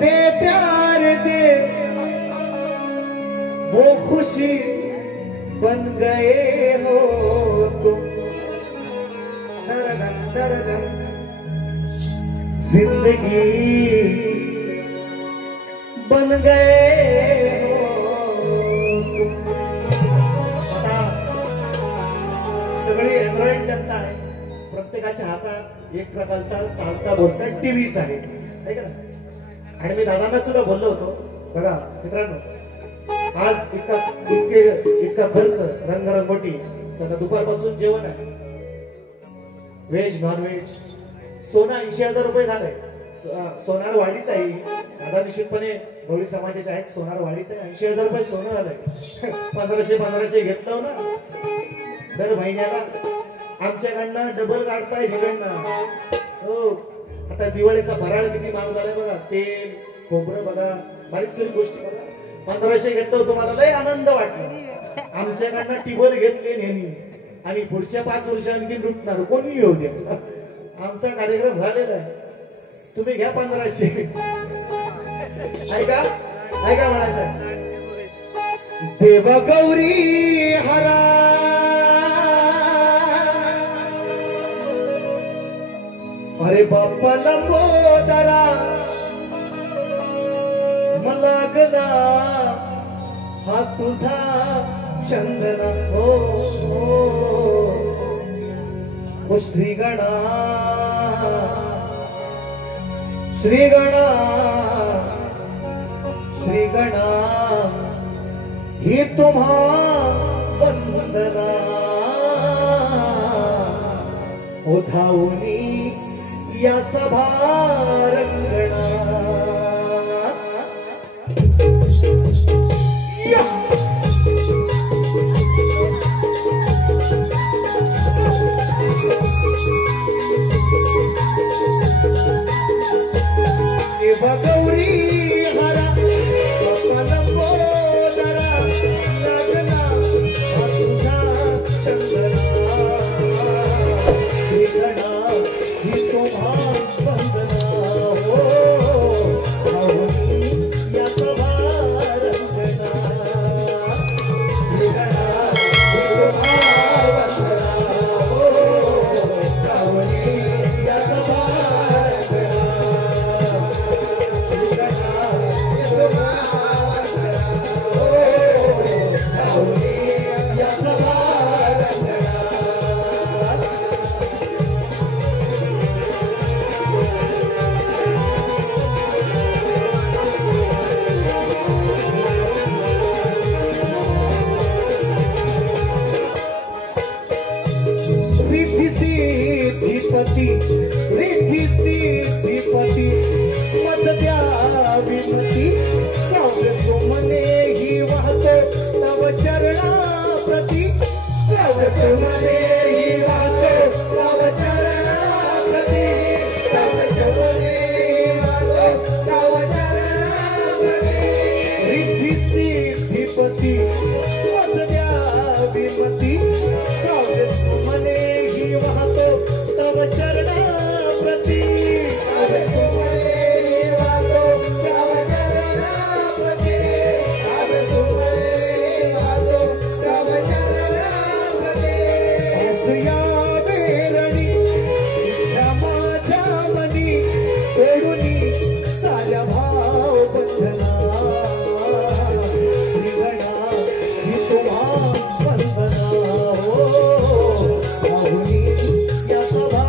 दे प्यार दे वो खुशी बन गए हो तुम। जिंदगी बन गए हो तुम। सगळी अँड्रॉइड जनता आहे, प्रत्येकाच्या हातात एक प्रकारचा चालता बोलता टीव्हीच आहे ना। आणि मी दादांना सुद्धा बोललो होतो, बघा मित्रांनो, आज इतका खर्च, रंगरंगोटी, सगळं दुपारपासून जेवण आहे, व्हेज नॉन व्हेज, सोनं 80,000 रुपये झालंय। सोनार वाडीच आहे दादा, निश्चितपणे गवळी समाजाचे आहेत, सोनार वाडीच आहे, 80,000 रुपये सोनं झालंय। 1500 घेतलं ना दर महिन्याला, आमच्याकडनं डबल काढताय निघणं हो। आता दिवाळीचा फराळ किती महाग झालाय बघा, तेल खोबरं बघा, बारीक सारी गोष्टी बघा। 1500 घेतलं, तुम्हाला लय आनंद वाटला, आमच्याकडनं टिबल घेतले नेहमी, आणि पुढच्या 5 वर्ष आणखी लुटणार कोणी येऊ द्या, आमचा कार्यक्रम झालेला आहे, तुम्ही घ्या 1500। ऐका ऐका म्हणायचं, देव गौरी हरा अरे बाप्पा लंबोदरा मलागला हा तुझा चंदना हो, हो श्रीगणा श्रीगणा श्रीगणा ही तुम्हा वंदना ओ धावनी या सभा रंगणा। देव गौरी हरा लंबोदरा लागला हा तुझा चंदना श्रीगणा ही तुम्हा वंदना हो, धावनी या सभा रंगणा। श्रीगणा ही तुम्हा वंदना हो, धावनी या सभा रिद्धि सिद्धीपती मज द्या विनती, काव्य सुमने ही वाहतो तव चरणा प्रती, काव्य सुमने ही वाहतो तव चरणा प्रती, काव्य सुमने ही वाहतो तव चरणा प्रती। रिद्धि सिद्धीपती मज द्या विनती, काव्य सुमने ही वाहतो तव चरणा प्रती, काव्य सुमने ही वाहतो तव चरणा प्रती, काव्य सुमने ही वाहतो तव चरणा प्रती। हसया वेरणी इच्छा माझ्या मनी, सोडूनी साऱ्या भाव बंधना, श्रीगणा ही तुम्हा वंदना हो, धावनी या सभा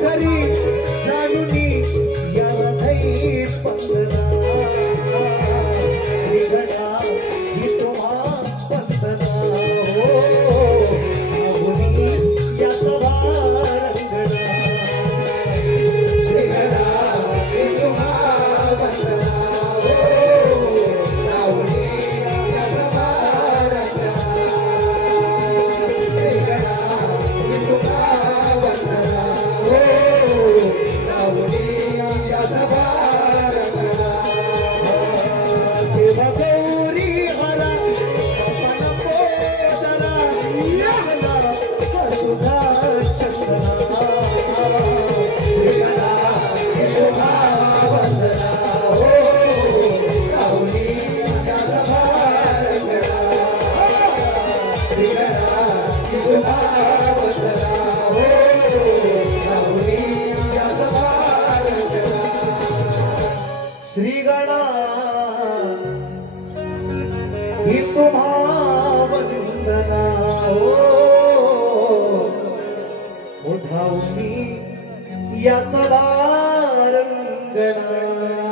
विठरी जाणुनी याला धैर्य स्पंदना श्रीगणा ही तुम्हा वंदना हो सावनी या सभा रंगणा श्रीगणा ही तुम्हा वंदना हो सावनी या सभा रंगणा श्रीगणा ही तुम्हा वंदना हो सावनी या सभा रंगणा देवा गौरी हरा मन पोदरा याला तुझा चंदना श्रीगणा ही तुम्हा वंदना हो सावनी या सभा रंगणा श्रीगणा ही तुम्हा वंदना हो सावनी या सभा रंगणा श्रीगणा ही तुम्हा वंदना हो उठावनी या सभा रंगणा